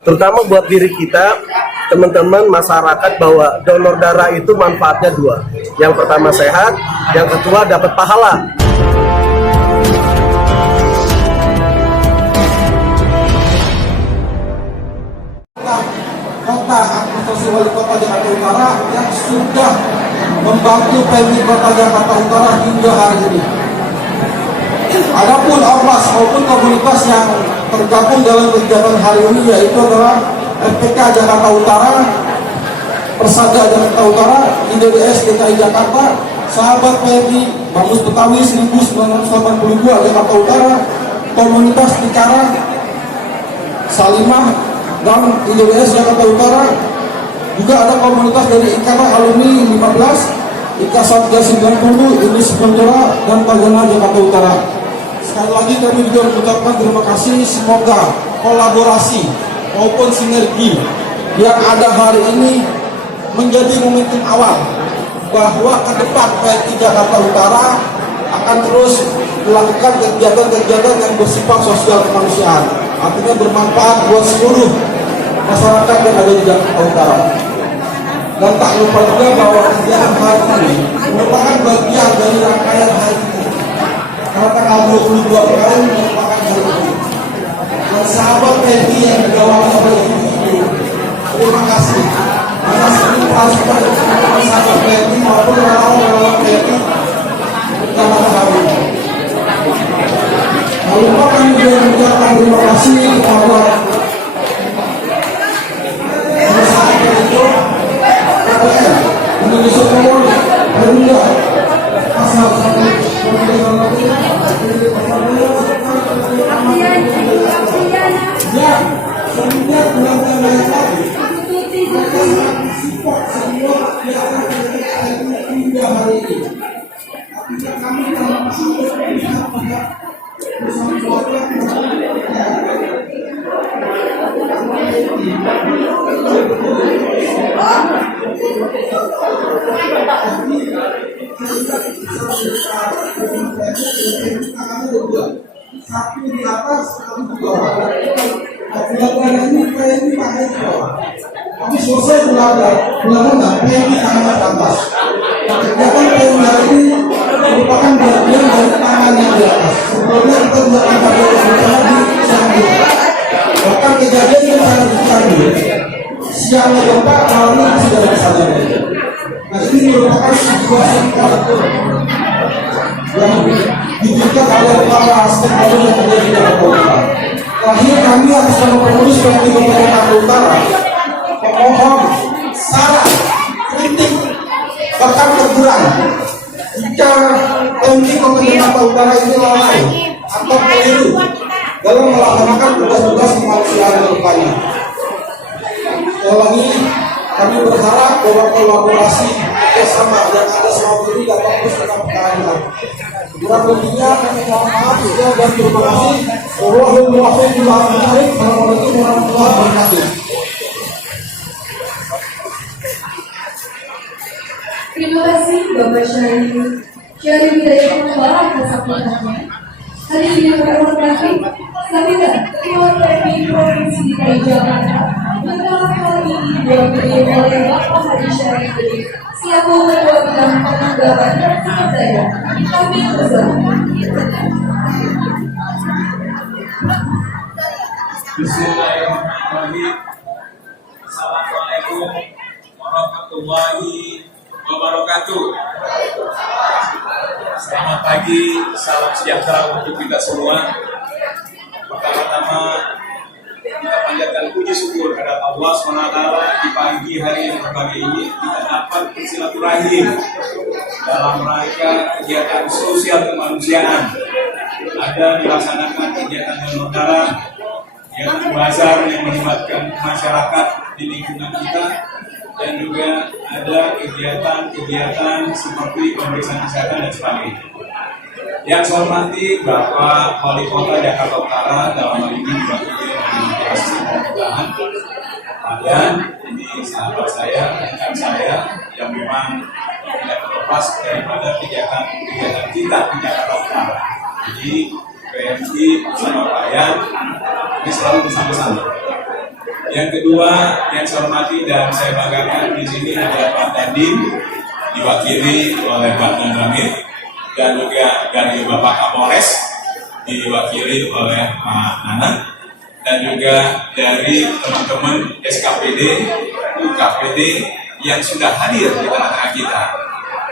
Terutama buat diri kita, teman-teman masyarakat, bahwa donor darah itu manfaatnya dua. Yang pertama sehat, yang kedua dapat pahala. Kota Administrasi Wali Kota Jakarta Utara yang sudah membantu PMI Kota Jakarta Utara hingga hari ini. Adapun ormas maupun komunitas yang tergabung dalam kegiatan hari ini yaitu adalah FPK Jakarta Utara, Persada Jakarta Utara, IDDS DKI Jakarta, Sahabat PMI, Bamus Betawi 1982 Jakarta Utara, Komunitas Tikara, Salimah, dan IDDS Jakarta Utara. Juga ada komunitas dari Ikara Alumni 15, Ika Satgas 90, Ini Sepenjora, dan Tagana Jakarta Utara. Sekali lagi kami juga mengucapkan terima kasih, semoga kolaborasi maupun sinergi yang ada hari ini menjadi momentum awal bahwa ke depan PMI Jakarta Utara akan terus melakukan kegiatan-kegiatan yang bersifat sosial kemanusiaan, artinya bermanfaat buat seluruh masyarakat yang ada di Jakarta Utara. Dan tak lupa juga bahwa kegiatan hari ini merupakan bagian dari rangkaian hari ini, karena tanggal 22 Februari merupakan hari ini. Dan sahabat PMI yang digawangi oleh ibu-ibu, terima kasih atas transfer sahabat PMI maupun relawan-relawan PMI dalam hari ini. Tak lupa kami juga mengucapkan terima kasih kepada Indonesia Timur, Perunda, Pasar Satu, yang semenjak bulan Mei lagi, support semua yang hingga hari ini. Artinya kami dalam support pihak bersama keluarga. Satu di atas, satu di bawah. Bulan ini PMI pakai di bawah. Kami selesai bulan PMI tangan di atas. Kegiatan PMI hari ini merupakan bagian dari tangan yang di atas. Sebelumnya kita melakukan kajian bersama di Cianjur. Bahkan kejadian yang sangat di Cianjur. Siangnya gempa, malamnya sudah bisa jadi. Nah, ini merupakan situasi yang diberikan oleh para stakeholder yang ada di Jakarta Utara. Terakhir, kami atas nama pengurus PMI Kota Jakarta Utara memohon saran, kritik, bahkan teguran jika PMI Kota Jakarta Utara ini lalai atau keliru dalam melaksanakan tugas-tugas kemanusiaan ke depannya. Sekali lagi, kami berharap bahwa kolaborasi bersama yang ada selama ini dapat terus kita pertahankan. Kurang lebihnya kami mohon maaf dan terima kasih. Assalamualaikum warahmatullahi wabarakatuh. Terima kasih Bapak Syari Hidayatullah atas sambutannya. Hari ini berhormati Sabida Ketua PMI Provinsi DKI Jakarta. Maka kali ini diwakili oleh Bapak Haji Syarifudin selaku Ketua Bidang Penganggaran dan Sumber Daya. Kami bersama. Bismillahirrahmanirrahim. Assalamualaikum warahmatullahi wabarakatuh. Selamat pagi, salam sejahtera untuk kita semua. Pertama-tama kita panjatkan puji syukur kepada Allah SWT di pagi hari yang berbahagia ini kita dapat bersilaturahim dalam rangka kegiatan sosial kemanusiaan. Ada dilaksanakan kegiatan donor darah, kegiatan bazar yang melibatkan masyarakat di lingkungan kita, dan juga ada kegiatan-kegiatan seperti pemeriksaan kesehatan dan sebagainya. Yang saya hormati Bapak Wali Kota Jakarta Utara, dalam hal ini diwakili oleh Asisten Pemerintahan, dan ini sahabat saya, rekan saya yang memang tidak terlepas daripada kegiatan kita di Jakarta Utara. Jadi PMI bersama Pak Yan ini selalu bersama-sama. Yang kedua yang saya hormati dan saya banggakan di sini adalah Pak Dandim, diwakili oleh Pak Dandramit, dan juga dari Bapak Kapolres diwakili oleh Pak Nanang, dan juga dari teman-teman SKPD, UKPD yang sudah hadir di tengah-tengah kita.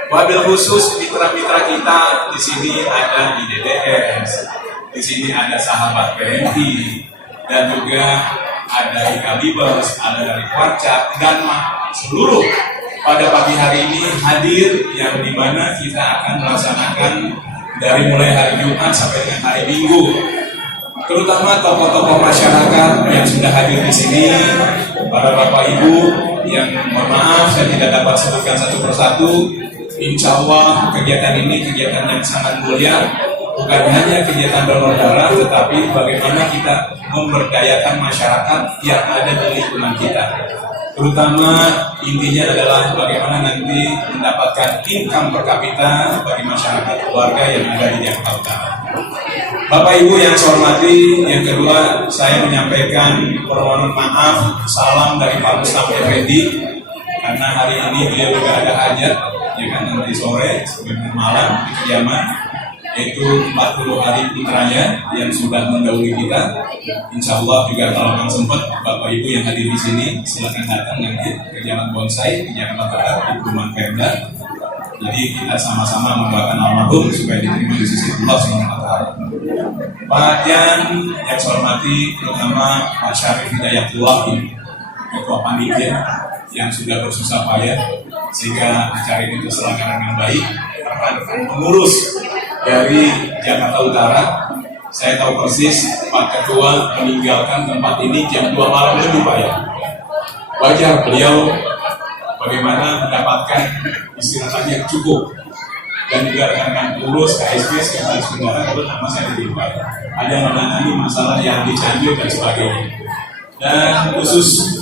Wabil khusus mitra-mitra kita di sini ada IDDS, di sini ada sahabat PMI, dan juga ada Ikalibers, ada dari Warcak, dan seluruh pada pagi hari ini hadir yang dimana kita akan melaksanakan dari mulai hari Jumat sampai dengan hari Minggu. Terutama tokoh-tokoh masyarakat yang sudah hadir di sini, para bapak ibu yang mohon maaf saya tidak dapat sebutkan satu persatu. Insya Allah kegiatan ini kegiatan yang sangat mulia, bukan hanya kegiatan donor darah, tetapi bagaimana kita memberdayakan masyarakat yang ada di lingkungan kita. Terutama intinya adalah bagaimana nanti mendapatkan income per kapita bagi masyarakat keluarga yang ada di Jakarta Utara. Bapak Ibu yang saya hormati, yang kedua saya menyampaikan permohonan maaf, salam dari Pak Mustafa Effendi, karena hari ini beliau juga ada hajat, ya kan, nanti sore sampai malam di kediaman, yaitu 40 hari putranya yang sudah mendahului kita. Insya Allah juga kalau memang sempat Bapak Ibu yang hadir di sini silakan datang nanti ke Jalan Bonsai di Jakarta Barat di Perumahan Pemda. Jadi kita sama-sama mendoakan almarhum supaya diterima di sisi Allah SWT. Pak Yan yang saya hormati, terutama Pak Syarif Hidayatullah, Ketua Panitia yang sudah bersusah payah sehingga acara ini terselenggara dengan baik, akan mengurus dari Jakarta Utara. Saya tahu persis Pak Ketua meninggalkan tempat ini jam 2 malam lebih Pak ya. Wajar beliau bagaimana mendapatkan istirahat yang cukup, dan juga rekan-rekan pengurus KSP Sekretaris Bendahara kalau nama saya dilibat ada menangani masalah yang dicanjur dan sebagainya. Dan khusus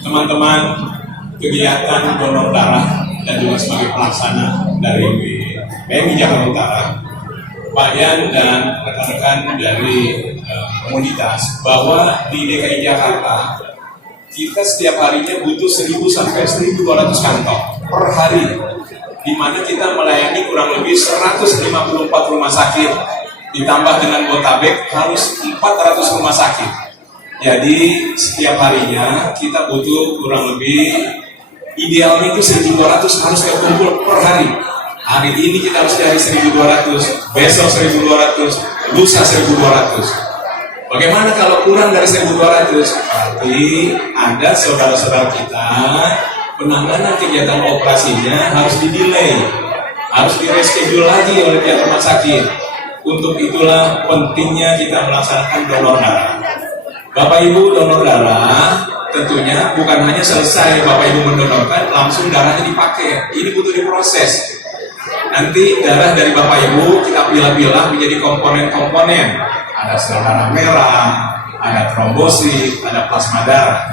teman-teman kegiatan donor darah dan juga sebagai pelaksana dari PMI Jakarta Utara, Pak Yan dan rekan-rekan dari komunitas, bahwa di DKI Jakarta kita setiap harinya butuh 1.000 sampai 1.200 kantong per hari, di mana kita melayani kurang lebih 154 rumah sakit, ditambah dengan Botabek harus 400 rumah sakit. Jadi setiap harinya kita butuh kurang lebih, idealnya itu 1.200 harus terkumpul per hari. Hari ini kita harus cari 1.200, besok 1.200, lusa 1.200. Bagaimana kalau kurang dari 1.200? Berarti ada saudara-saudara kita penanganan kegiatan operasinya harus di-delay, harus di-reschedule lagi oleh pihak rumah sakit. Untuk itulah pentingnya kita melaksanakan donor darah. Bapak Ibu, donor darah tentunya bukan hanya selesai Bapak Ibu mendonorkan langsung darahnya dipakai. Ini butuh diproses. Nanti darah dari Bapak Ibu kita pilah-pilah menjadi komponen-komponen. Ada sel darah merah, ada trombosit, ada plasma darah.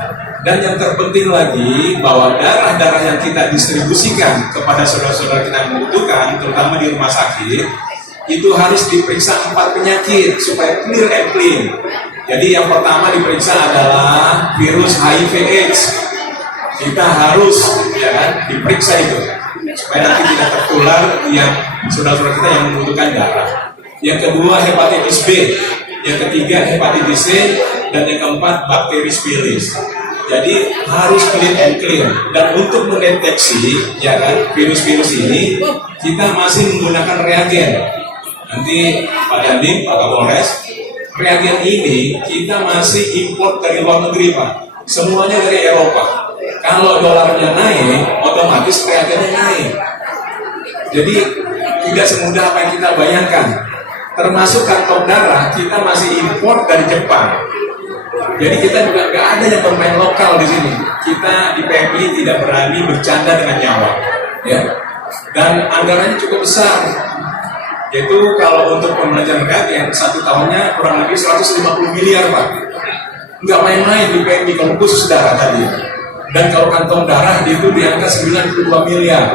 Dan yang terpenting lagi, bahwa darah-darah yang kita distribusikan kepada saudara-saudara kita yang membutuhkan, terutama di rumah sakit, itu harus diperiksa 4 penyakit supaya clear and clean. Jadi yang pertama diperiksa adalah virus HIV/AIDS. Kita harus ya kan, diperiksa itu supaya nanti tidak tertular yang saudara-saudara kita yang membutuhkan darah. Yang kedua hepatitis B, yang ketiga hepatitis C, dan yang keempat bakteri spilies. Jadi harus clean and clear. Dan untuk mendeteksi ya kan virus-virus ini kita masih menggunakan reagen. Nanti Pak Dandim, Pak Kapolres, reagen ini kita masih import dari luar negeri Pak. Semuanya dari Eropa. Kalau dolarnya naik, otomatis reagennya naik. Jadi tidak semudah apa yang kita bayangkan. Termasuk kantong darah kita masih impor dari Jepang. Jadi kita juga nggak ada yang bermain lokal di sini. Kita di PMI tidak berani bercanda dengan nyawa, ya. Dan anggarannya cukup besar. Yaitu kalau untuk pembelajaran reagen 1 tahunnya kurang lebih 150 miliar Pak. Nggak main-main di PMI kalau khusus darah tadi. Dan kalau kantong darah itu di angka 92 miliar.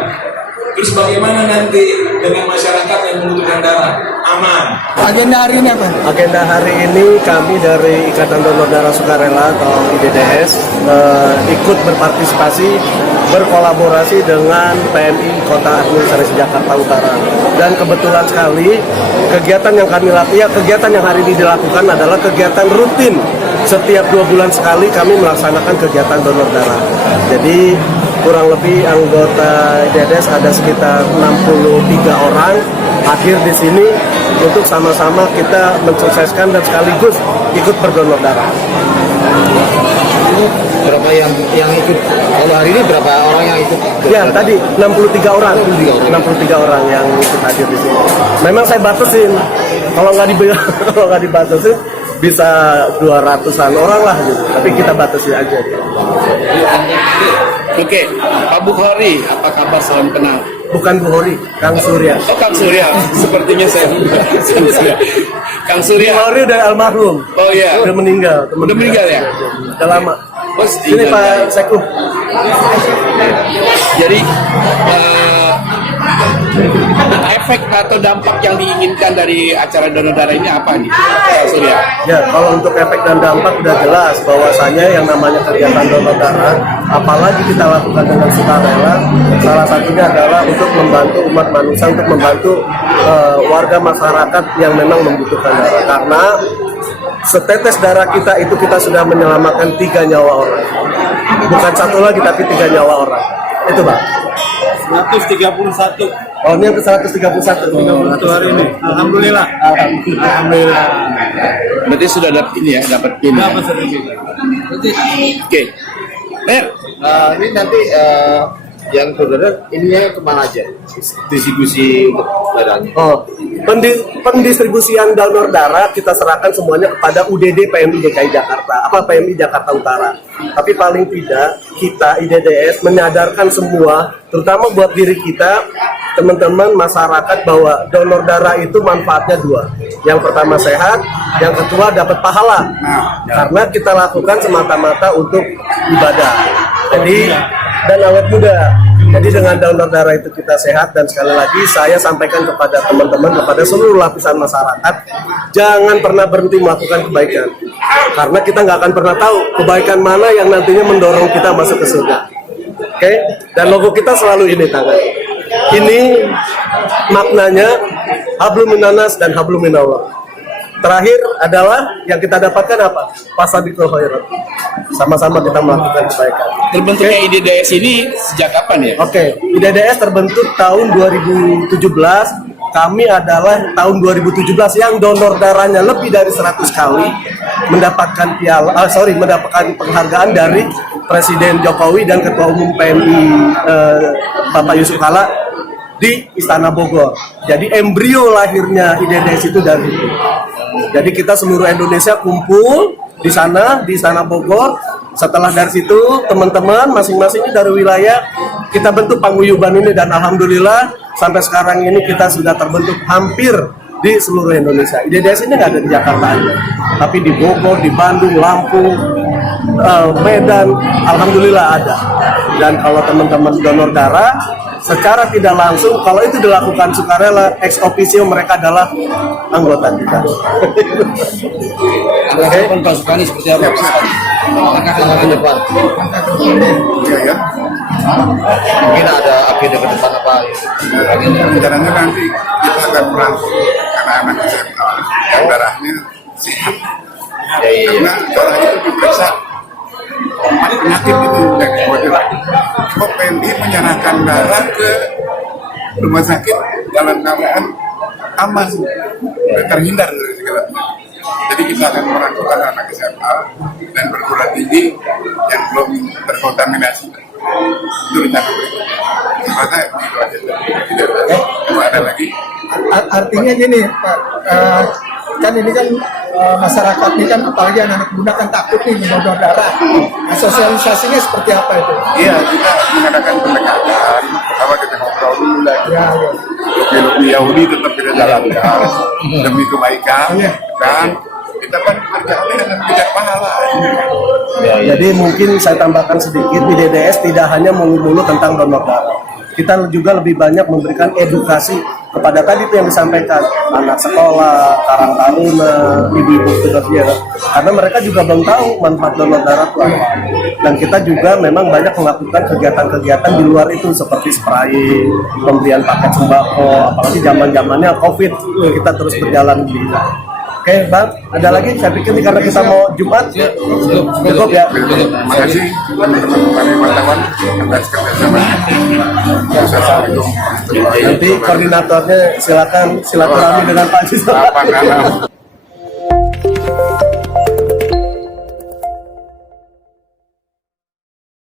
Terus bagaimana nanti dengan masyarakat yang membutuhkan darah aman. Agenda hari ini apa? Agenda hari ini kami dari Ikatan Donor Darah Sukarela atau IDDS ikut berpartisipasi, berkolaborasi dengan PMI Kota Administrasi Jakarta Utara. Dan kebetulan sekali kegiatan yang kami lakukan, kegiatan yang hari ini dilakukan adalah kegiatan rutin. Setiap 2 bulan sekali kami melaksanakan kegiatan donor darah. Jadi kurang lebih anggota IDDS ada sekitar 63 orang hadir di sini untuk sama-sama kita mensukseskan dan sekaligus ikut berdonor darah. Berapa yang ikut? Kalau hari ini berapa orang yang ikut? Ya, tadi 63 orang. 63 orang yang ikut hadir di sini. Memang saya batasin. Kalau nggak dibatasin bisa 200-an orang lah gitu. Tapi kita batasi aja. Oke, Pak Bukhari, apa kabar? Salam kenal. Bukan Bu Hori, Kang Surya. Oh, Kang Surya, sepertinya saya Kang Surya. Bu Hori udah almarhum. Oh iya. Udah meninggal. Udah meninggal ya? Udah lama. Oh, Ini Pak Sekum. Jadi efek atau dampak yang diinginkan dari acara donor darah ini apa nih, Pak Surya? Ya, kalau untuk efek dan dampak udah jelas bahwasanya yang namanya kegiatan donor darah, apalagi kita lakukan dengan sukarela, salah satunya adalah untuk membantu umat manusia, untuk membantu warga masyarakat yang memang membutuhkan darah. Karena setetes darah kita itu kita sudah menyelamatkan 3 nyawa orang. Bukan 1 lagi tapi 3 nyawa orang. Itu Pak. 131. Oh, ini yang ke 131. 31 hari ini. Alhamdulillah. Alhamdulillah. Berarti sudah dapat ini ya, dapat pin. Dapat sertifikat. Oke. Mer, Ini nanti yang saudara ininya kemana aja distribusi darahnya? Oh, pendistribusian donor darah kita serahkan semuanya kepada UDD PMI DKI Jakarta, PMI Jakarta Utara. Tapi paling tidak kita IDDS menyadarkan semua, terutama buat diri kita, teman-teman masyarakat, bahwa donor darah itu manfaatnya 2. Yang pertama sehat, yang kedua dapat pahala. Karena kita lakukan semata-mata untuk ibadah. Jadi dan awet muda. Jadi dengan donor darah itu kita sehat, dan sekali lagi saya sampaikan kepada teman-teman, kepada seluruh lapisan masyarakat, jangan pernah berhenti melakukan kebaikan. Karena kita nggak akan pernah tahu kebaikan mana yang nantinya mendorong kita masuk ke surga. Oke? Dan logo kita selalu ini tangan. Ini maknanya hablum minanas dan hablum minallah. Terakhir adalah yang kita dapatkan apa? Fasabiqul khairat. Sama-sama kita melakukan kebaikan. terbentuknya IDDS ini sejak kapan ya? Oke, IDDS terbentuk tahun 2017. Kami adalah tahun 2017 yang donor darahnya lebih dari 100 kali mendapatkan mendapatkan penghargaan dari Presiden Jokowi dan Ketua Umum PMI Bapak Yusuf Kala di Istana Bogor. Jadi embrio lahirnya IDDS itu dari itu. Jadi kita seluruh Indonesia kumpul di sana, di Istana Bogor. Setelah dari situ teman-teman masing-masing dari wilayah kita bentuk paguyuban ini, dan alhamdulillah sampai sekarang ini kita sudah terbentuk hampir di seluruh Indonesia. IDDS ini nggak ada di Jakarta aja, tapi di Bogor, di Bandung, Lampung, Medan, alhamdulillah ada. Dan kalau teman-teman donor darah secara tidak langsung, kalau itu dilakukan sukarela, ex officio mereka adalah anggota kita. Oke, pasukan seperti apa? Langkah ke depan. Iya ya. Mungkin ada agenda ke depan apa? Rencananya nanti kita akan merangkul anak-anak SMA yang darahnya sehat. Karena darah itu diperiksa 4 penyakit itu yang kemudian kok PMI menyerahkan darah ke rumah sakit dalam keadaan aman dan terhindar dari segala penyakit. Jadi kita akan merangkul anak SMA dan perguruan tinggi yang belum terkontaminasi. Itu rencana berikutnya. Karena itu aja. Tidak ada lagi. Artinya gini Pak, kan ini kan masyarakat ini kan apalagi anak muda kan takut nih mendonor darah. Nah, sosialisasinya seperti apa itu? Iya, kita mengadakan pendekatan. Pertama kita ngobrol dulu lagi. Ya, ya. Lebih Yahudi tetap kita jalankan demi kebaikan, dan kita kan kerjanya dengan tidak pahala. Jadi mungkin saya tambahkan sedikit, IDDS tidak hanya melulu tentang donor darah, kita juga lebih banyak memberikan edukasi kepada tadi itu yang disampaikan anak sekolah, karang taruna, ibu-ibu pekerja, karena mereka juga belum tahu manfaat donor darah itu apa. Dan kita juga memang banyak melakukan kegiatan-kegiatan di luar itu seperti spraying, pemberian paket sembako, apalagi zaman-zamannya COVID kita terus berjalan di. Oke Bang, ada lagi? Saya pikir ini karena kita mau Jumat, cukup ya. Terima kasih teman-teman wartawan atas kerjasamanya. Assalamualaikum. Nanti koordinatornya silakan silaturahmi dengan Pak Jis. Apa